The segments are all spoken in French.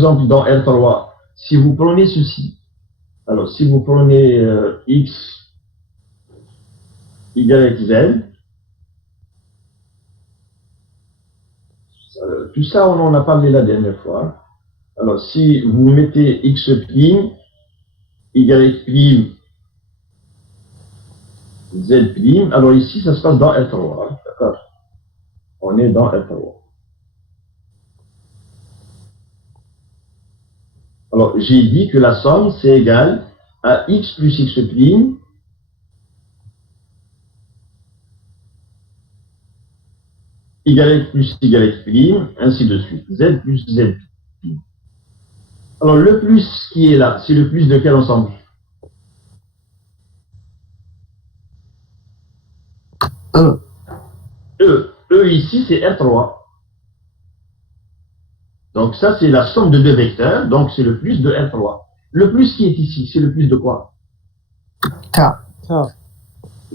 exemple, dans R3, si vous prenez ceci, alors si vous prenez X, Y, Z, tout ça, on en a parlé la dernière fois. Alors, si vous mettez X', Y', Z', alors ici, ça se passe dans R3. Hein, d'accord? On est dans R3. Alors, j'ai dit que la somme, c'est égal à X plus X', Y plus Y', ainsi de suite. Z plus Z'. Alors, le plus qui est là, c'est le plus de quel ensemble? E ici, c'est R3. Donc, ça, c'est la somme de deux vecteurs. Donc, c'est le plus de R3. Le plus qui est ici, c'est le plus de quoi? K.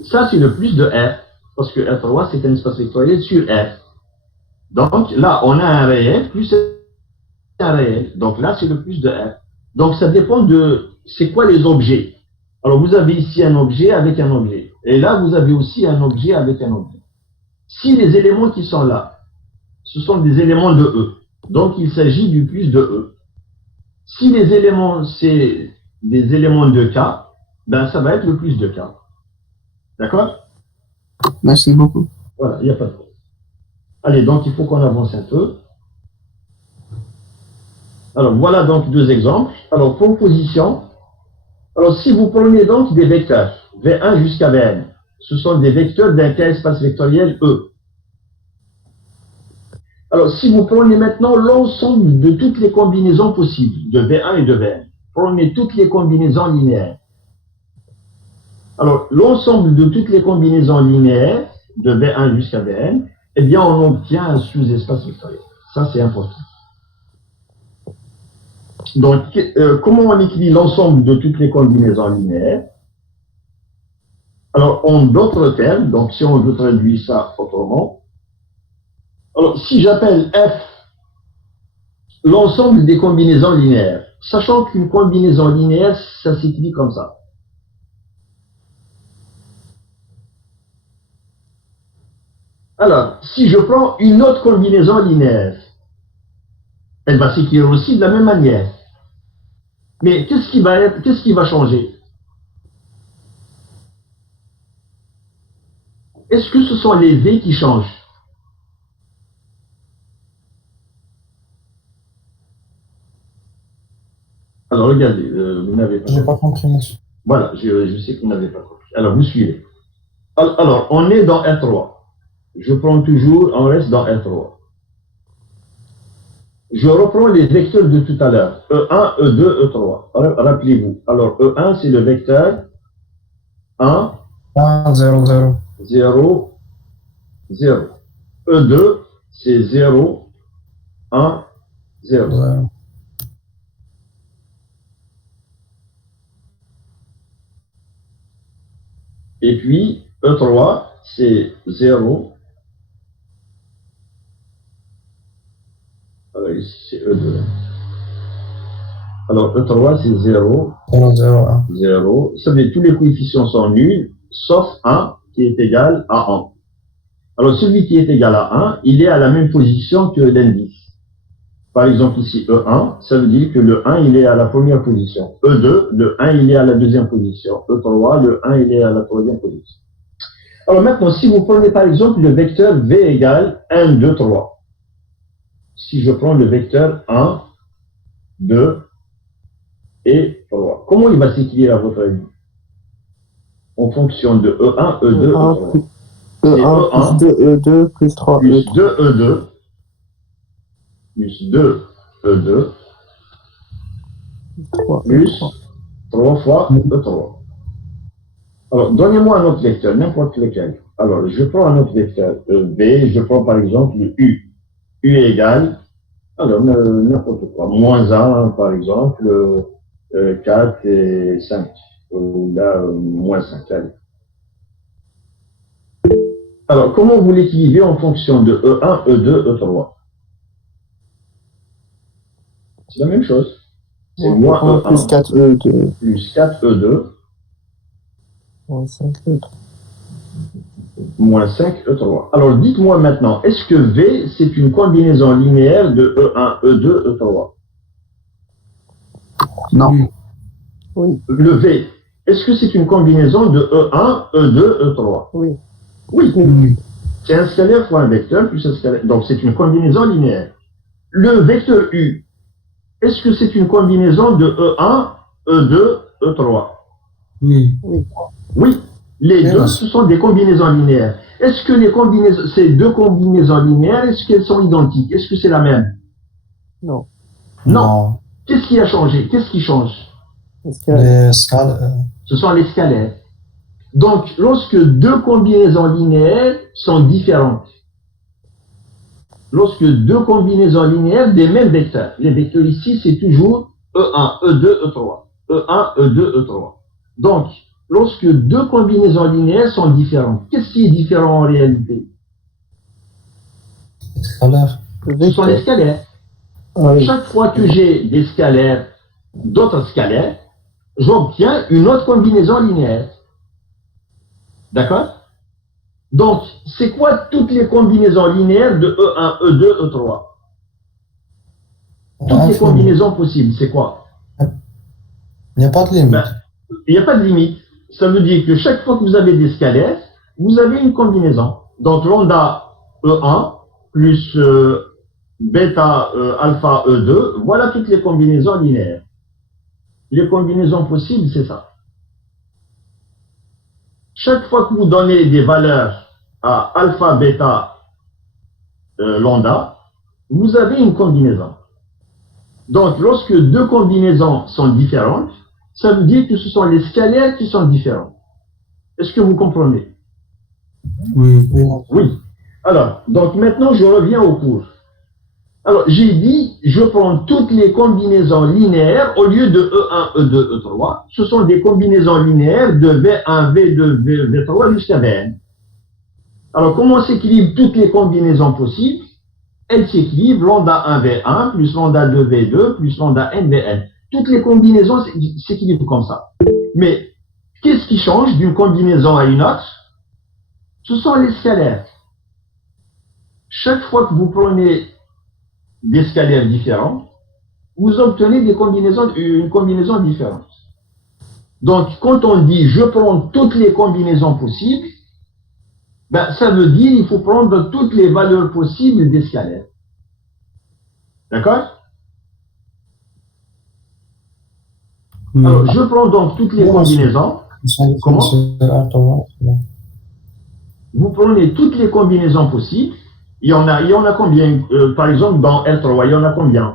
Ça, c'est le plus de R. Parce que R3, c'est un espace vectoriel sur R. Donc, là, on a un réel plus un réel. Donc, là, c'est le plus de R. Donc, ça dépend de c'est quoi les objets. Alors, vous avez ici un objet avec un objet. Et là, vous avez aussi un objet avec un objet. Si les éléments qui sont là, ce sont des éléments de E, donc il s'agit du plus de E. Si les éléments, c'est des éléments de K, ben ça va être le plus de K. D'accord? Merci beaucoup. Voilà, il n'y a pas de problème. Allez, donc il faut qu'on avance un peu. Alors, voilà donc deux exemples. Alors, proposition. Alors, si vous prenez donc des vecteurs, V1 jusqu'à Vn, ce sont des vecteurs d'un cas espace vectoriel E. Alors, si vous prenez maintenant l'ensemble de toutes les combinaisons possibles de V1 et de Vn, prenez toutes les combinaisons linéaires. Alors, l'ensemble de toutes les combinaisons linéaires de V1 jusqu'à Vn, eh bien, on obtient un sous-espace vectoriel. Ça, c'est important. Donc, comment on écrit l'ensemble de toutes les combinaisons linéaires? Alors, en d'autres termes, donc si on veut traduire ça autrement, alors si j'appelle F l'ensemble des combinaisons linéaires, sachant qu'une combinaison linéaire, ça s'écrit comme ça. Alors, si je prends une autre combinaison linéaire, elle va s'écrire aussi de la même manière. Mais qu'est-ce qui va changer? Est-ce que ce sont les V qui changent? Alors, regardez, vous n'avez pas... J'ai pas compris, monsieur. Voilà, je sais que vous n'avez pas compris. Alors, vous suivez. Alors, on est dans R3. Je prends toujours, on reste dans R3. Je reprends les vecteurs de tout à l'heure. E1, E2, E3. Rappelez-vous. Alors, E1, c'est le vecteur 1, 1, 0, 0. 0, 0. E2, c'est 0, 1, 0. 0. Et puis, E3, c'est 0. Alors, ici, c'est E2. Alors, E3, c'est 0, 0, 0, 1. 0. Vous savez, tous les coefficients sont nuls, sauf 1 qui est égal à 1. Alors, celui qui est égal à 1, il est à la même position que l'indice. Par exemple, ici, E1, ça veut dire que le 1, il est à la première position. E2, le 1, il est à la deuxième position. E3, le 1, il est à la troisième position. Alors maintenant, si vous prenez par exemple le vecteur V égale 1, 2, 3. Si je prends le vecteur 1, 2 et 3, comment il va s'écrire à votre avis? En fonction de E1, E2, E3. E1 plus 2, E2 plus 3, plus E3. 2, E2, plus 2, E2, 3, plus 3 fois E3. Alors, donnez-moi un autre vecteur, n'importe lequel. Alors, je prends un autre vecteur, V, je prends par exemple le U. U égale, alors, n'importe quoi, moins 1, par exemple, 4 et 5. Ou là, moins 5, allez. Alors, comment vous l'écrivez en fonction de E1, E2, E3? C'est la même chose. C'est Ouais, moins E1 plus 4E2. plus 4E2 Moins 5E3. moins 5E3. Alors, dites-moi maintenant, est-ce que V, c'est une combinaison linéaire de E1, E2, E3? Non. Oui. Le V, est-ce que c'est une combinaison de E1, E2, E3? Oui. Oui. Oui. C'est un scalaire fois un vecteur plus un scalaire. Donc, c'est une combinaison linéaire. Le vecteur U, est-ce que c'est une combinaison de E1, E2, E3? Oui. Oui. Oui. Les deux, ce sont des combinaisons linéaires. Est-ce que ces deux combinaisons linéaires, est-ce qu'elles sont identiques? Est-ce que c'est la même? Non. Non. Qu'est-ce qui a changé? Qu'est-ce qui change? Les scalaires. Ce sont les scalaires. Donc, lorsque deux combinaisons linéaires sont différentes, lorsque deux combinaisons linéaires des mêmes vecteurs, les vecteurs ici, c'est toujours E1, E2, E3. E1, E2, E3. Donc, lorsque deux combinaisons linéaires sont différentes, qu'est-ce qui est différent en réalité? Les scalaires. Ce sont les scalaires. Oui. Chaque fois que j'ai des scalaires, d'autres scalaires, j'obtiens une autre combinaison linéaire. D'accord? Donc, c'est quoi toutes les combinaisons linéaires de E1, E2, E3? Toutes les combinaisons possibles, c'est quoi? Il n'y a pas de limite. Il n'y a pas de limite. Ça veut dire que chaque fois que vous avez des scalaires, vous avez une combinaison. Donc, lambda E1 plus bêta alpha E2, voilà toutes les combinaisons linéaires. Les combinaisons possibles, c'est ça. Chaque fois que vous donnez des valeurs à alpha, bêta, lambda, vous avez une combinaison. Donc, lorsque deux combinaisons sont différentes, ça veut dire que ce sont les scalaires qui sont différents. Est-ce que vous comprenez? Oui. Oui. Alors, donc maintenant, je reviens au cours. Alors, j'ai dit, je prends toutes les combinaisons linéaires au lieu de E1, E2, E3. Ce sont des combinaisons linéaires de V1, V2, V3 jusqu'à Vn. Alors, comment s'équilibrent toutes les combinaisons possibles? Elles s'équilibrent lambda 1, V1, plus lambda 2, V2, plus lambda n, Vn. Toutes les combinaisons s'équilibrent comme ça. Mais, qu'est-ce qui change d'une combinaison à une autre? Ce sont les scalaires. Chaque fois que vous prenez des scalaires différents, vous obtenez une combinaison différente. Donc, quand on dit je prends toutes les combinaisons possibles, ben, ça veut dire qu'il faut prendre toutes les valeurs possibles des scalaires. D'accord? Alors, je prends donc toutes les combinaisons. Comment? Vous prenez toutes les combinaisons possibles. Il y en a combien? Par exemple, dans R3, il y en a combien?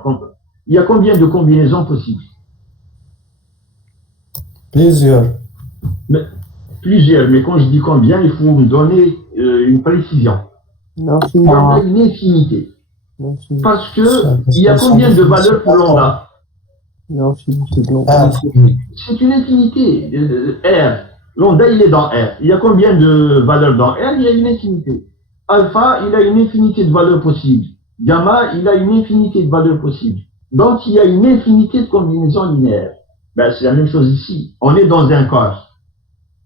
Il y a combien de combinaisons possibles? Plusieurs. Plusieurs, mais quand je dis combien, il faut me donner une précision. Non, il y en a une infinité. Parce que il y a combien de valeurs pour lambda? C'est une infinité. R. Lambda, il est dans R. Il y a combien de valeurs dans R? Il y a une infinité. Alpha, il a une infinité de valeurs possibles. Gamma, il a une infinité de valeurs possibles. Donc, il y a une infinité de combinaisons linéaires. Ben, c'est la même chose ici. On est dans un corps.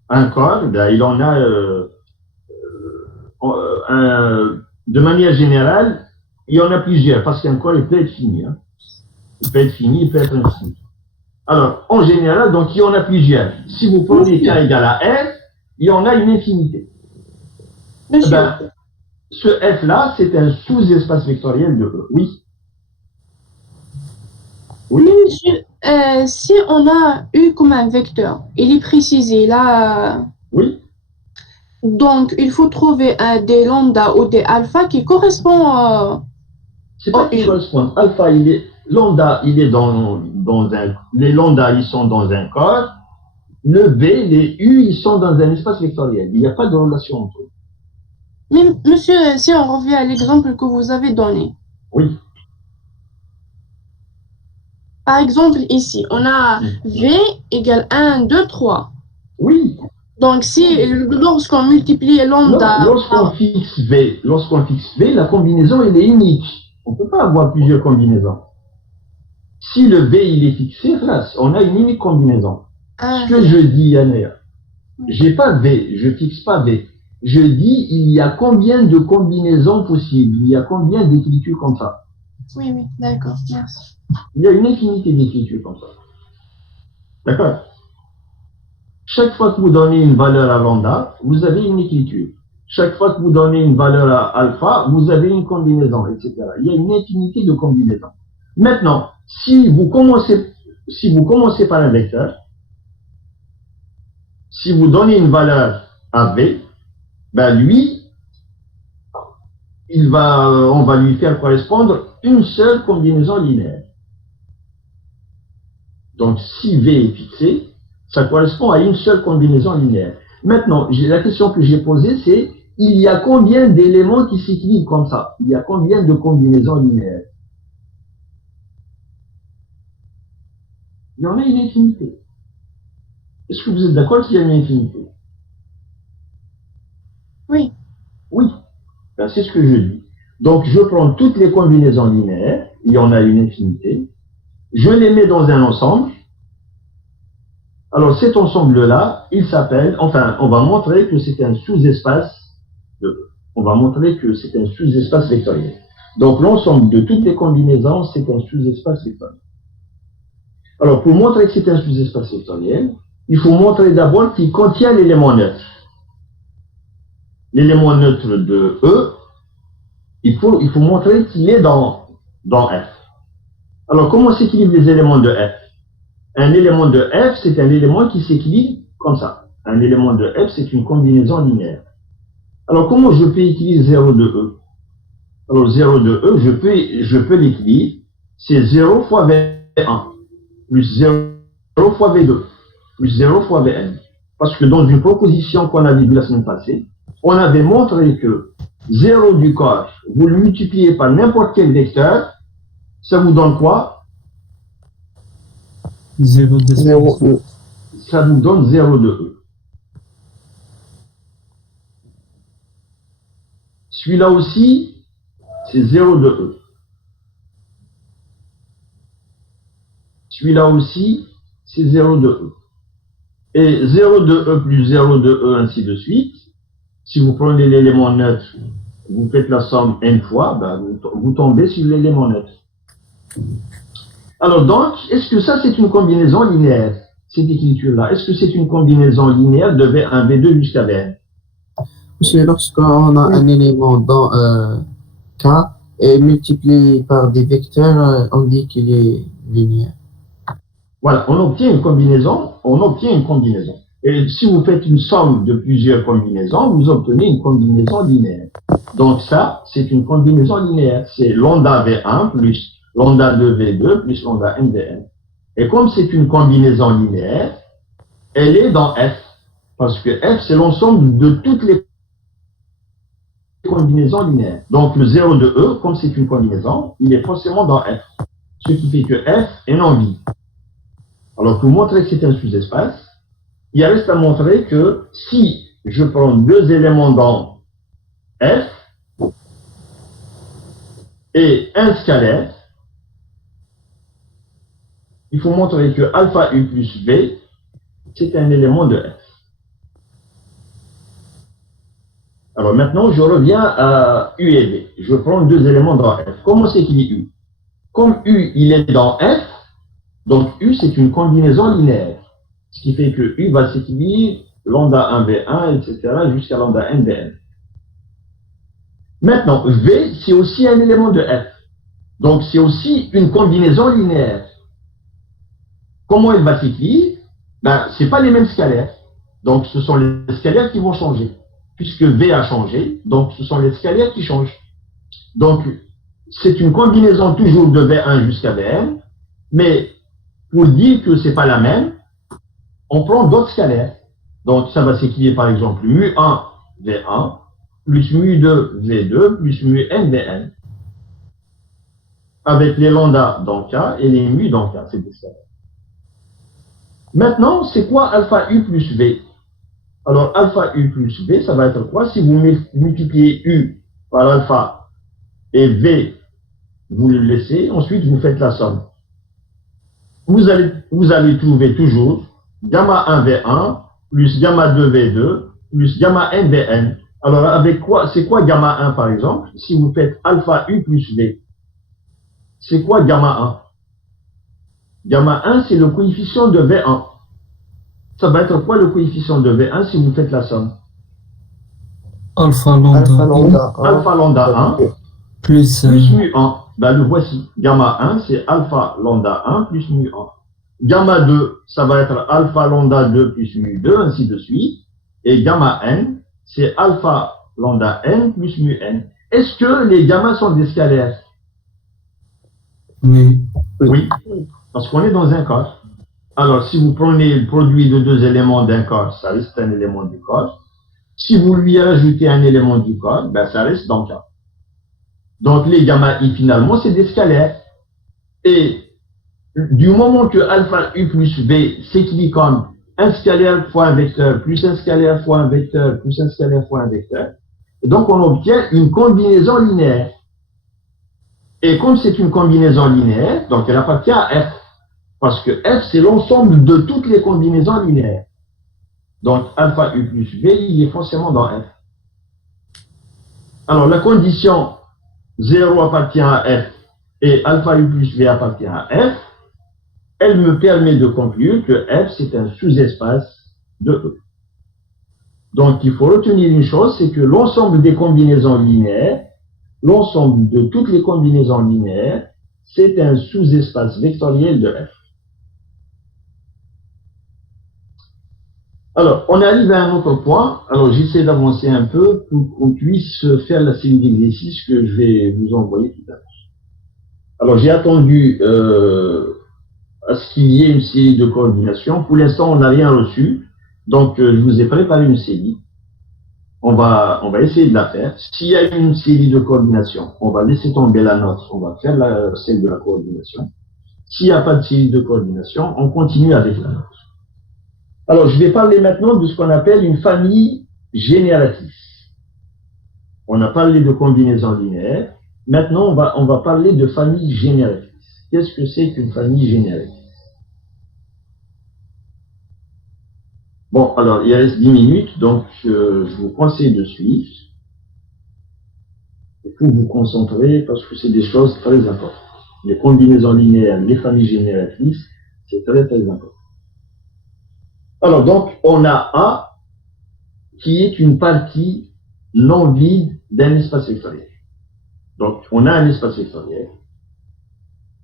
Un corps, ben, il en a, de manière générale, il y en a plusieurs, parce qu'un corps, il peut être fini. Hein. Il peut être fini, il peut être infini. Alors, en général, donc, il y en a plusieurs. Si vous prenez K égale à R, il y en a une infinité. Ben, ce F-là, c'est un sous-espace vectoriel de E. Oui. Oui, monsieur, si on a U comme un vecteur, il est précisé là. Oui. Donc, il faut trouver des lambda ou des alpha qui correspondent c'est pas qui correspondent. Alpha, lambda, il est dans un. Les lambda, ils sont dans un corps. Le B, les U, ils sont dans un espace vectoriel. Il n'y a pas de relation entre eux. Mais, monsieur, si on revient à l'exemple que vous avez donné. Oui. Par exemple, ici, on a V égale 1, 2, 3. Oui. Donc, lorsqu'on multiplie lambda... Lorsqu'on fixe V, la combinaison, elle est unique. On ne peut pas avoir plusieurs combinaisons. Si le V il est fixé, là, on a une unique combinaison. Ah, Ce que je dis, Yannéa, j'ai pas V, je fixe pas V. Je dis, il y a combien de combinaisons possibles? Il y a combien d'écritures comme ça? oui, oui, d'accord, merci. Il y a une infinité d'écritures comme ça. D'accord? Chaque fois que vous donnez une valeur à lambda, vous avez une écriture. Chaque fois que vous donnez une valeur à alpha, vous avez une combinaison, etc. Il y a une infinité de combinaisons. Maintenant, si vous commencez par un vecteur, si vous donnez une valeur à V, ben lui, on va lui faire correspondre une seule combinaison linéaire. Donc, si V est fixé, ça correspond à une seule combinaison linéaire. Maintenant, la question que j'ai posée, c'est, il y a combien d'éléments qui s'équilibrent comme ça? Il y a combien de combinaisons linéaires? Il y en a une infinité. Est-ce que vous êtes d'accord qu'il y a une infinité? Oui. Oui. Ben, c'est ce que je dis. Donc, je prends toutes les combinaisons linéaires, il y en a une infinité, je les mets dans un ensemble. Alors, cet ensemble-là, il s'appelle, enfin, on va montrer que c'est un sous-espace, on va montrer que c'est un sous-espace vectoriel. Donc, l'ensemble de toutes les combinaisons, c'est un sous-espace vectoriel. Alors, pour montrer que c'est un sous-espace vectoriel, il faut montrer d'abord qu'il contient l'élément neutre. L'élément neutre de E, il faut montrer qu'il est dans F. Alors, comment s'équilibrent les éléments de F? Un élément de F, c'est un élément qui s'équilibre comme ça. Un élément de F, c'est une combinaison linéaire. Alors, comment je peux équilibrer 0 de E? Alors, 0 de E, je peux l'équilibrer. C'est 0 fois V1, plus 0 fois V2, plus 0 fois Vn. Parce que dans une proposition qu'on avait vue la semaine passée, on avait montré que 0 du corps, vous le multipliez par n'importe quel vecteur, ça vous donne quoi? 0 de Ça vous donne 0 de E. Celui-là aussi, c'est 0 de E. Celui-là aussi, c'est 0 de E. Et 0 de E plus 0 de E, ainsi de suite. Si vous prenez l'élément neutre, vous faites la somme n fois, ben vous tombez sur l'élément neutre. Alors donc, est-ce que ça c'est une combinaison linéaire, cette écriture-là? Est-ce que c'est une combinaison linéaire de V1, V2 jusqu'à Vn? Monsieur, lorsqu'on a un élément dans K et multiplié par des vecteurs, on dit qu'il est linéaire. Voilà, on obtient une combinaison. Et si vous faites une somme de plusieurs combinaisons, vous obtenez une combinaison linéaire. Donc ça, c'est une combinaison linéaire. C'est lambda V1 plus lambda 2 V2 plus lambda n Vn. Et comme c'est une combinaison linéaire, elle est dans F. Parce que F, c'est l'ensemble de toutes les combinaisons linéaires. Donc le 0 de E, comme c'est une combinaison, il est forcément dans F. Ce qui fait que F est non vide. Alors pour montrer que c'est un sous-espace, il reste à montrer que si je prends deux éléments dans F et un scalaire, il faut montrer que alpha U plus V, c'est un élément de F. Alors maintenant, je reviens à U et V. Je prends deux éléments dans F. Comment s'écrit U? Comme U, il est dans F, donc U, c'est une combinaison linéaire. Ce qui fait que U va s'équilibrer lambda 1 V1, etc., jusqu'à lambda n Vn. Maintenant, V, c'est aussi un élément de F. Donc, c'est aussi une combinaison linéaire. Comment elle va s'équilibrer? Ben, ce n'est pas les mêmes scalaires. Donc, ce sont les scalaires qui vont changer. Puisque V a changé, donc ce sont les scalaires qui changent. Donc, c'est une combinaison toujours de V1 jusqu'à Vn, mais pour dire que ce n'est pas la même, on prend d'autres scalaires. Donc, ça va s'équilibrer par exemple mu1 V1 plus mu2 V2 plus mu n Vn. Avec les lambda dans K et les mu dans K, c'est des scalaires. Maintenant, c'est quoi alpha U plus V? Alors, alpha U plus V, ça va être quoi? Si vous multipliez U par alpha et V, vous le laissez, ensuite vous faites la somme. vous allez trouver toujours gamma 1 V1 plus gamma 2 V2 plus gamma n Vn. Alors, avec quoi, c'est quoi gamma 1 par exemple? Si vous faites alpha U plus V, c'est quoi gamma 1? Gamma 1, c'est le coefficient de V1. Ça va être quoi le coefficient de V1 si vous faites la somme? Alpha lambda Alpha lambda 1 Alpha lambda 1 plus plus mu 1. Ben, le voici. Gamma 1, c'est alpha lambda 1 plus mu 1. Gamma 2, ça va être alpha lambda 2 plus mu 2, ainsi de suite. Et gamma n, c'est alpha lambda n plus mu n. Est-ce que les gammas sont des scalaires? oui. Oui, parce qu'on est dans un corps. Alors, si vous prenez le produit de deux éléments d'un corps, ça reste un élément du corps. Si vous lui ajoutez un élément du corps, ben, ça reste dans le corps. Donc, les gamma i, finalement, c'est des scalaires. Et du moment que alpha u plus v s'écrit comme un scalaire fois un vecteur, plus un scalaire fois un vecteur, plus un scalaire fois un vecteur, et donc on obtient une combinaison linéaire. Et comme c'est une combinaison linéaire, donc elle appartient à f. Parce que f, c'est l'ensemble de toutes les combinaisons linéaires. Donc alpha u plus v, il est forcément dans f. Alors la condition 0 appartient à f et alpha u plus v appartient à f, elle me permet de conclure que f, c'est un sous-espace de E. Donc il faut retenir une chose, c'est que l'ensemble des combinaisons linéaires, l'ensemble de toutes les combinaisons linéaires, c'est un sous-espace vectoriel de f. Alors, on arrive à un autre point. Alors, j'essaie d'avancer un peu pour qu'on puisse faire la série d'exercices que je vais vous envoyer tout à l'heure. Alors, j'ai attendu à ce qu'il y ait une série de coordination. Pour l'instant, on n'a rien reçu. Donc, je vous ai préparé une série. On va essayer de la faire. S'il y a une série de coordination, on va laisser tomber la nôtre. On va faire celle de la coordination. S'il n'y a pas de série de coordination, on continue avec la nôtre. Alors, je vais parler maintenant de ce qu'on appelle une famille génératrice. On a parlé de combinaison linéaire. Maintenant, on va parler de famille génératrice. Qu'est-ce que c'est qu'une famille génératrice? Bon, alors, il reste 10 minutes, donc je vous conseille de suivre. Il faut vous concentrer parce que c'est des choses très importantes. Les combinaisons linéaires, les familles génératrices, c'est très, très important. Alors, donc, on a A qui est une partie non vide d'un espace vectoriel. Donc, on a un espace vectoriel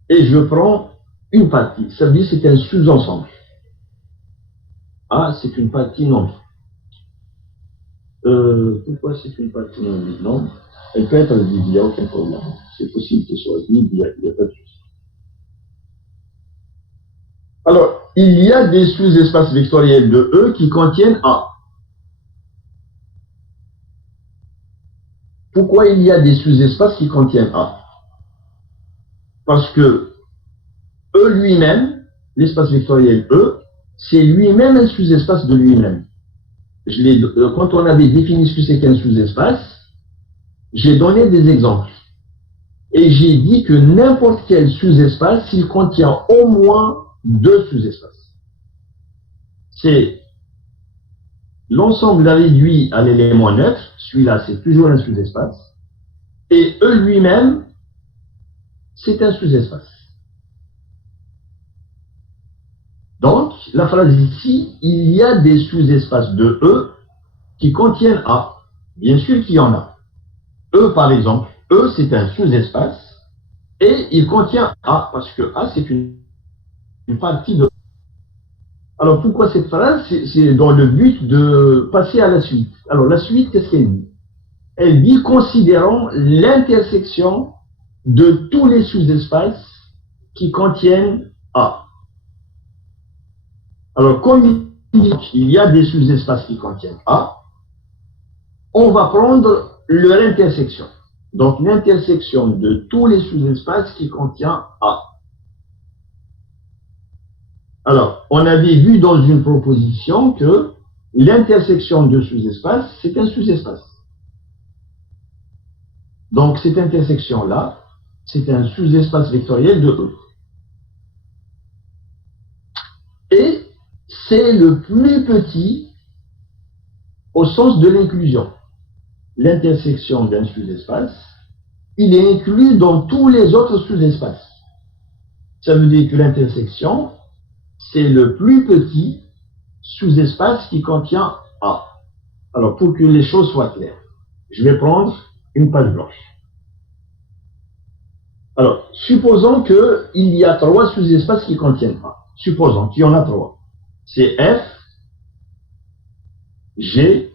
et je prends une partie. Ça veut dire que c'est un sous-ensemble. A, c'est une partie non vide. Pourquoi c'est une partie non vide? Non, elle peut être vide, il n'y a aucun problème. C'est possible qu'elle soit vide, il n'y a pas de souci. Alors, il y a des sous-espaces vectoriels de E qui contiennent A. Pourquoi il y a des sous-espaces qui contiennent A? Parce que E lui-même, l'espace vectoriel E, c'est lui-même un sous-espace de lui-même. Quand on avait défini ce que c'est qu'un sous-espace, j'ai donné des exemples. Et j'ai dit que n'importe quel sous-espace, il contient au moins deux sous-espaces. C'est l'ensemble réduit à l'élément neutre, celui-là c'est toujours un sous-espace, et E lui-même, c'est un sous-espace. Donc, la phrase ici, il y a des sous-espaces de E qui contiennent A. Bien sûr qu'il y en a. E, par exemple, E c'est un sous-espace, et il contient A, parce que A c'est une partie de... Alors pourquoi cette phrase? C'est dans le but de passer à la suite. Alors la suite, qu'est-ce qu'elle dit? Elle dit considérons l'intersection de tous les sous-espaces qui contiennent A. Alors comme il y a des sous-espaces qui contiennent A, on va prendre leur intersection. Donc l'intersection de tous les sous-espaces qui contient A. Alors, on avait vu dans une proposition que l'intersection de sous-espaces, c'est un sous-espace. Donc, cette intersection-là, c'est un sous-espace vectoriel de E. c'est le plus petit au sens de l'inclusion. L'intersection d'un sous-espace, il est inclus dans tous les autres sous-espaces. Ça veut dire que l'intersection, c'est le plus petit sous-espace qui contient A. Alors, pour que les choses soient claires, je vais prendre une page blanche. Alors, supposons qu'il y a 3 sous-espaces qui contiennent A. Supposons qu'il y en a 3. C'est F, G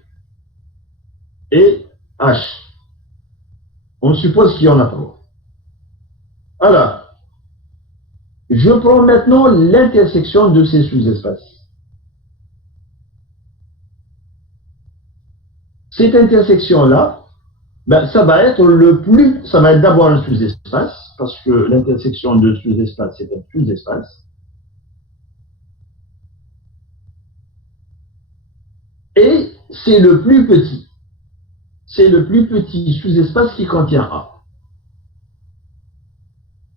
et H. On suppose qu'il y en a 3. Alors, je prends maintenant l'intersection de ces sous-espaces. Cette intersection-là, ben, ça va être d'abord un sous-espace, parce que l'intersection de sous-espace, c'est un sous-espace. Et c'est le plus petit. C'est le plus petit sous-espace qui contient A.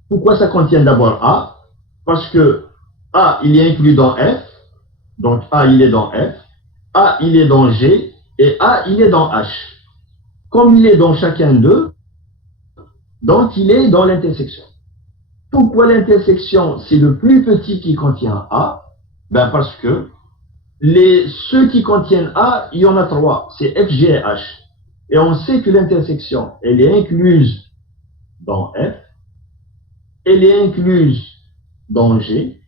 Pourquoi ça contient d'abord A? Parce que A, il est inclus dans F, donc A, il est dans F, A, il est dans G, et A, il est dans H. Comme il est dans chacun d'eux, donc il est dans l'intersection. Pourquoi l'intersection, c'est le plus petit qui contient A? Ben parce que ceux qui contiennent A, il y en a 3, c'est F, G et H. Et on sait que l'intersection, elle est incluse dans F, elle est incluse dans G,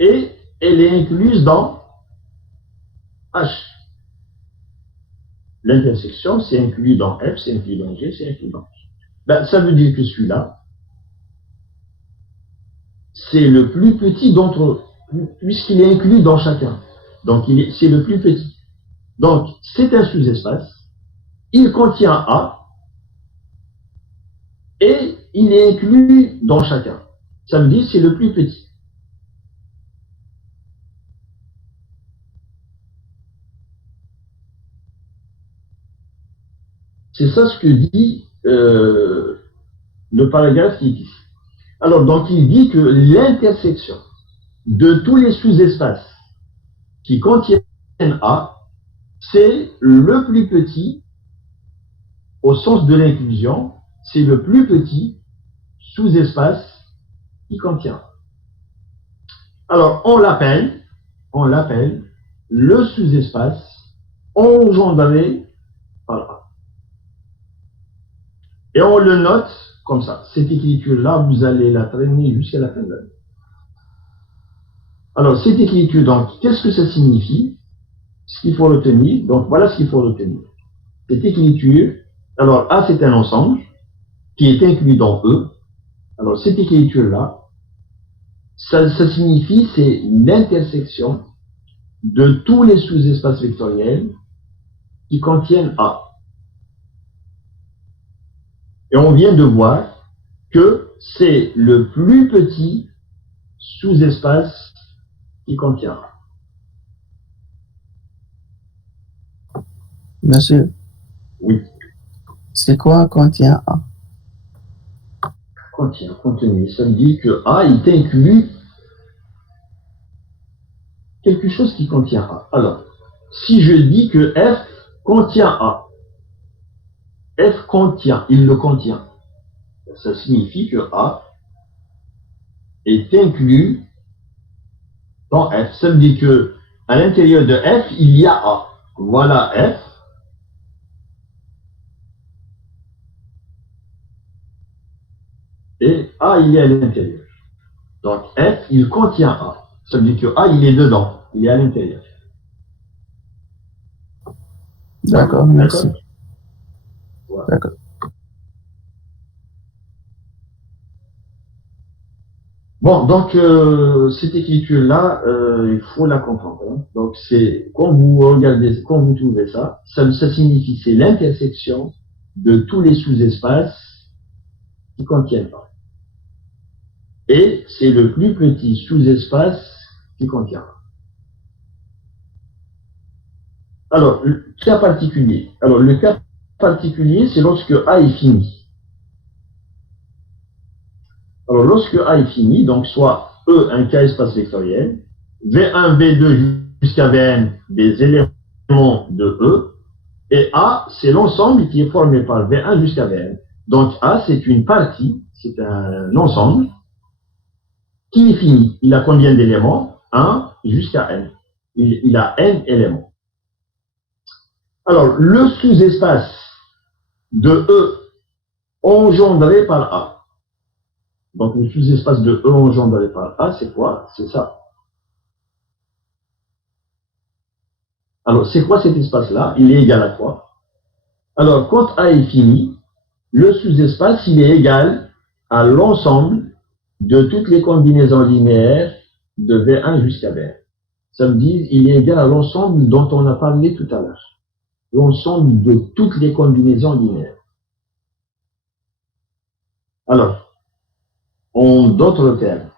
et elle est incluse dans H. L'intersection, c'est inclus dans F, c'est inclus dans G, c'est inclus dans H. Ben, ça veut dire que celui-là, c'est le plus petit d'entre eux, puisqu'il est inclus dans chacun. Donc, c'est le plus petit. Donc, c'est un sous-espace, il contient A, et il est inclus dans chacun. Ça veut dire que c'est le plus petit. C'est ça ce que dit le paragraphe qui est ici. Alors, donc, il dit que l'intersection de tous les sous-espaces qui contiennent A, c'est le plus petit, au sens de l'inclusion, c'est le plus petit sous-espace qui contient A. Alors, on l'appelle le sous-espace engendré par A. Et on le note comme ça. Cette écriture-là, vous allez la traîner jusqu'à la fin de l'année. Alors, cette écriture, donc, qu'est-ce que ça signifie? Ce qu'il faut retenir. Donc, voilà ce qu'il faut retenir. Cette écriture, alors, A, c'est un ensemble qui est inclus dans E. Alors, cette écriture-là, ça signifie, c'est l'intersection de tous les sous-espaces vectoriels qui contiennent A. Et on vient de voir que c'est le plus petit sous-espace qui contient A. Monsieur, Oui. c'est quoi contient A? Contenir, ça veut dire que A est inclus quelque chose qui contient A. Alors, si je dis que F contient A, F contient, il le contient. Ça signifie que A est inclus dans F. Ça veut dire que à l'intérieur de F, il y a A. Voilà F. Et A, il est à l'intérieur. Donc F, il contient A. Ça veut dire que A, il est dedans. Il est à l'intérieur. D'accord, merci. Voilà. D'accord. Bon, donc cette écriture-là, il faut la comprendre. Hein. Donc c'est quand vous regardez, quand vous trouvez ça, ça signifie c'est l'intersection de tous les sous-espaces qui contiennent A. Et c'est le plus petit sous-espace qui contient A. Alors, le cas particulier. Alors, le cas particulier, c'est lorsque A est fini. Alors, lorsque A est fini, donc soit E un K espace vectoriel, V1, V2 jusqu'à Vn des éléments de E, et A, c'est l'ensemble qui est formé par V1 jusqu'à Vn. Donc A, c'est une partie, c'est un ensemble qui est fini. Il a combien d'éléments? 1 jusqu'à n. Il a n éléments. Alors, le sous-espace de E engendré par A. Donc, le sous-espace de E engendré par A, c'est quoi? C'est ça. Alors, c'est quoi cet espace-là? Il est égal à quoi? Alors, quand A est fini, le sous-espace, il est égal à l'ensemble de toutes les combinaisons linéaires de V1 jusqu'à Vn. Ça veut dire il est égal à l'ensemble dont on a parlé tout à l'heure. L'ensemble de toutes les combinaisons linéaires. Alors, en d'autres termes,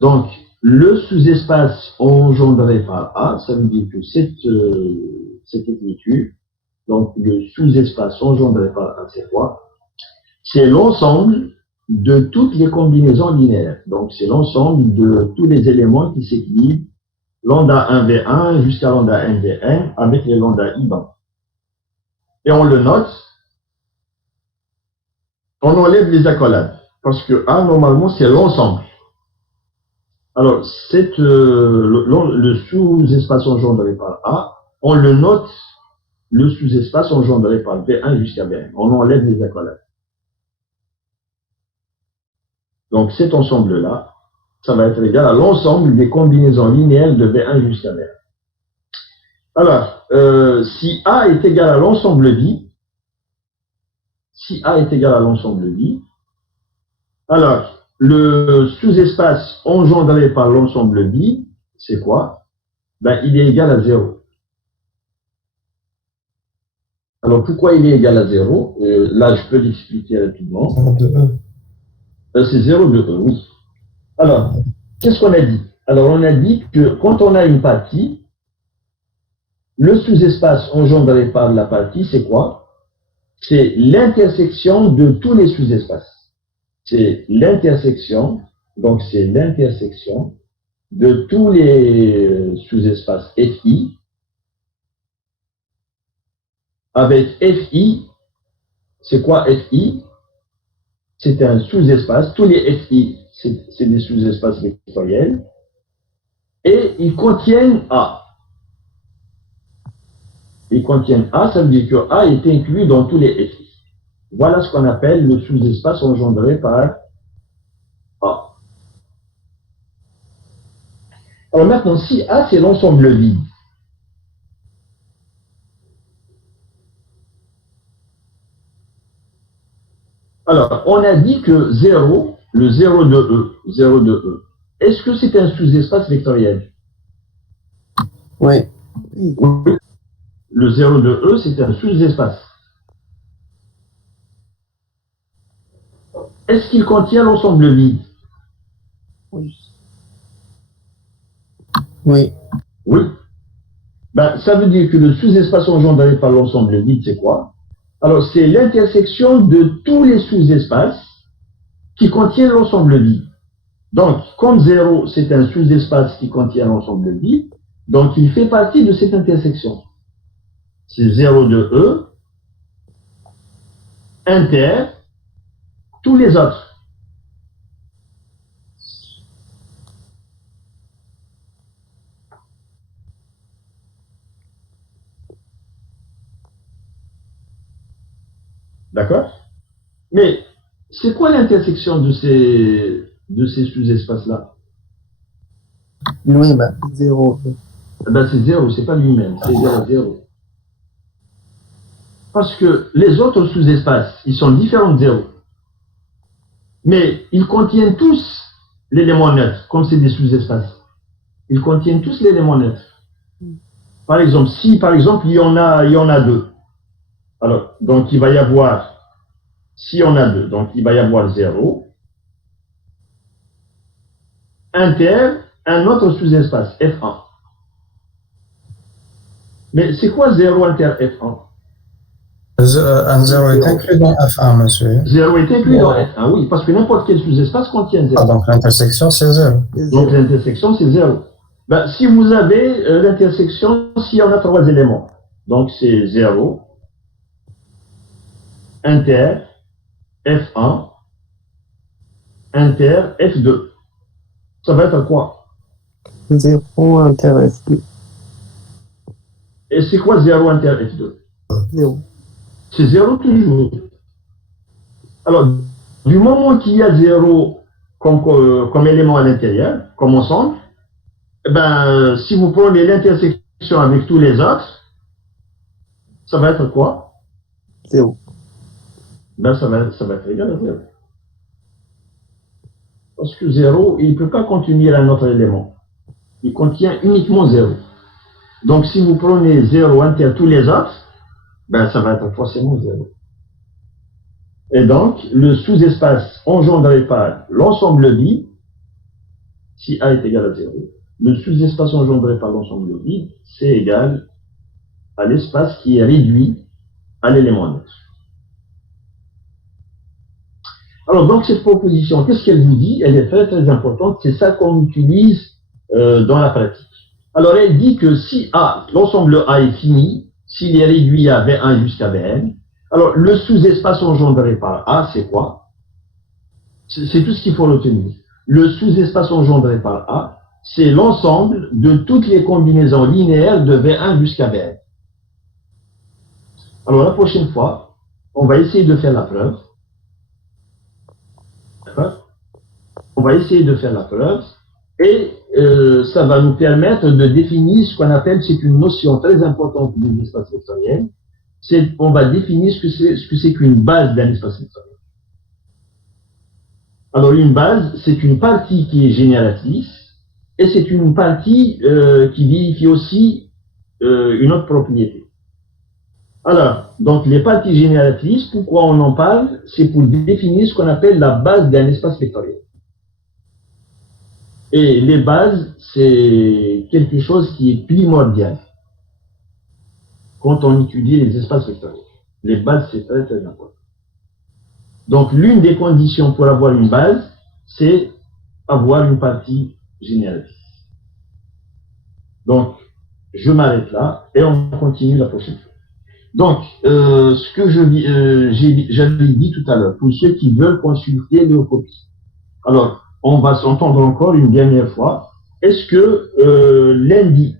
donc, le sous-espace engendré par A, ça veut dire que cette écriture, donc le sous-espace engendré par A, c'est quoi? C'est l'ensemble de toutes les combinaisons linéaires. Donc, c'est l'ensemble de tous les éléments qui s'équilibrent, lambda 1V1 jusqu'à lambda NVN avec les lambda I-ban. Et on le note, on enlève les accolades, parce que A, normalement, c'est l'ensemble. Alors, le sous-espace engendré par A, on le note, le sous-espace engendré par V1 jusqu'à Vn. On enlève les accolades. Donc, cet ensemble-là, ça va être égal à l'ensemble des combinaisons linéaires de V1 jusqu'à Vn. Alors, si A est égal à l'ensemble vide, alors, le sous-espace engendré par l'ensemble vide, c'est quoi? Ben, il est égal à 0. Alors, pourquoi il est égal à 0? Là, je peux l'expliquer rapidement. 0 de E. C'est 0 de E, oui. Alors, qu'est-ce qu'on a dit? Alors, on a dit que quand on a une partie, le sous-espace engendré par la partie, c'est quoi? C'est l'intersection de tous les sous-espaces. C'est l'intersection, donc c'est l'intersection de tous les sous-espaces FI avec FI. C'est quoi FI? C'est un sous-espace. Tous les FI, c'est des sous-espaces vectoriels. Et ils contiennent A. Ils contiennent A, ça veut dire que A est inclus dans tous les FI. Voilà ce qu'on appelle le sous-espace engendré par A. Alors maintenant, si A, c'est l'ensemble vide, alors, on a dit que 0, le 0 de E, est-ce que c'est un sous-espace vectoriel? Oui. Oui. Le 0 de E, c'est un sous-espace. Est-ce qu'il contient l'ensemble vide? Oui. Oui. Oui. Ben, ça veut dire que le sous-espace engendré par l'ensemble vide, c'est quoi? Alors, c'est l'intersection de tous les sous-espaces qui contiennent l'ensemble vide. Donc, comme 0, c'est un sous-espace qui contient l'ensemble vide, donc il fait partie de cette intersection. C'est 0 de E, inter, tous les autres. D'accord? Mais c'est quoi l'intersection de ces sous-espaces-là? Oui, bah, 0. Ben c'est 0, c'est pas lui-même, c'est 0, 0. Parce que les autres sous-espaces, ils sont différents de 0. Mais ils contiennent tous l'élément neutre, comme c'est des sous-espaces. Ils contiennent tous l'élément neutre. Par exemple, si par exemple il y en a deux, alors donc il va y avoir, si on a deux, donc il va y avoir 0, inter, un autre sous-espace, F1. Mais c'est quoi 0 inter F1? Un 0 est inclus dans F1, monsieur. 0 est inclus dans F1, oui, parce que n'importe quel sous-espace contient 0. Ah, donc l'intersection, c'est 0. Donc l'intersection, c'est 0. Ben, si vous avez l'intersection, s'il y en a 3 éléments, donc c'est 0, inter, F1, inter, F2. Ça va être quoi? 0 inter F2. Et c'est quoi 0 inter F2? 0. C'est 0 toujours. Alors, du moment qu'il y a 0 comme élément à l'intérieur, comme ensemble, eh ben, si vous prenez l'intersection avec tous les autres, ça va être quoi? 0. Ben, ça va être égal à 0. Parce que 0, il ne peut pas contenir un autre élément. Il contient uniquement 0. Donc, si vous prenez 0 inter tous les autres, ben, ça va être forcément 0. Et donc, le sous-espace engendré par l'ensemble vide, si A est égal à 0, le sous-espace engendré par l'ensemble vide, c'est égal à l'espace qui est réduit à l'élément neutre. Alors, donc, cette proposition, qu'est-ce qu'elle vous dit? Elle est très, très importante. C'est ça qu'on utilise dans la pratique. Alors, elle dit que si A, l'ensemble A est fini, s'il est réduit à V1 jusqu'à Vn, alors le sous-espace engendré par A, c'est quoi? C'est tout ce qu'il faut retenir. Le sous-espace engendré par A, c'est l'ensemble de toutes les combinaisons linéaires de V1 jusqu'à Vn. Alors, la prochaine fois, on va essayer de faire la preuve. On va essayer de faire la preuve et ça va nous permettre de définir ce qu'on appelle, c'est une notion très importante des espaces vectoriels, on va définir ce que c'est qu'une base d'un espace vectoriel. Alors une base, c'est une partie qui est génératrice et c'est une partie qui vérifie aussi une autre propriété. Alors, donc les parties génératrices, pourquoi on en parle? C'est pour définir ce qu'on appelle la base d'un espace vectoriel. Et les bases, c'est quelque chose qui est primordial quand on étudie les espaces vectoriels. Les bases, c'est très très important. Donc l'une des conditions pour avoir une base, c'est avoir une partie génératrice. Donc, je m'arrête là et on continue la prochaine fois. Donc, ce que j'avais dit tout à l'heure, pour ceux qui veulent consulter les copies. Alors, on va s'entendre encore une dernière fois. Est-ce que lundi,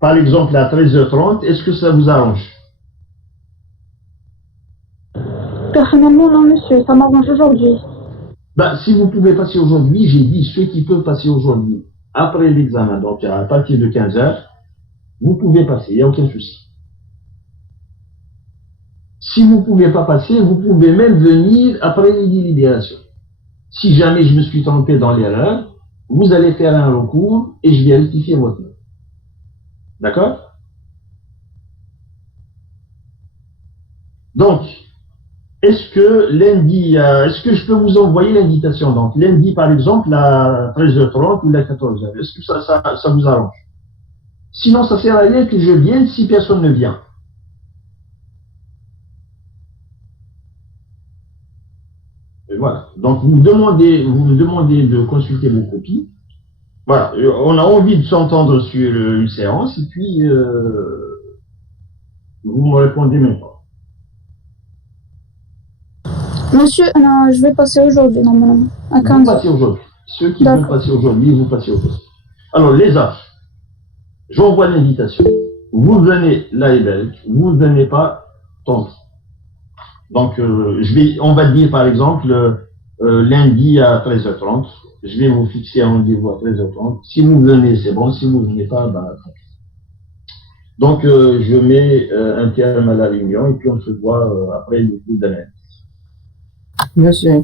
par exemple à 13h30, est-ce que ça vous arrange? Personnellement, non, monsieur, ça m'arrange aujourd'hui. Ben, si vous pouvez passer aujourd'hui, j'ai dit ceux qui peuvent passer aujourd'hui, après l'examen, donc à partir de 15h, vous pouvez passer, il n'y a aucun souci. Si vous ne pouvez pas passer, vous pouvez même venir après les délibérations. Si jamais je me suis trompé dans l'erreur, vous allez faire un recours et je vais rectifier votre note. D'accord? Donc, est-ce que lundi, est-ce que je peux vous envoyer l'invitation? Donc, lundi, par exemple, à 13h30 ou à 14h, est-ce que ça vous arrange? Sinon, ça ne sert à rien que je vienne si personne ne vient. Et voilà. Donc, vous me demandez de consulter vos copies. Voilà. On a envie de s'entendre sur une séance et puis vous me répondez même pas. Monsieur, je vais passer aujourd'hui, normalement, à Vous 15h. passez aujourd'hui. Ceux qui veulent passer aujourd'hui, vous passez aujourd'hui. Alors, les autres, j'envoie l'invitation. Vous venez là et là. Vous ne venez pas, tant pis. Donc, on va dire par exemple lundi à 13h30. Je vais vous fixer un rendez-vous à 13h30. Si vous venez, c'est bon. Si vous ne venez pas, bah, tant pis. Donc, je mets un terme à la réunion et puis on se voit après le coup d'année. Monsieur,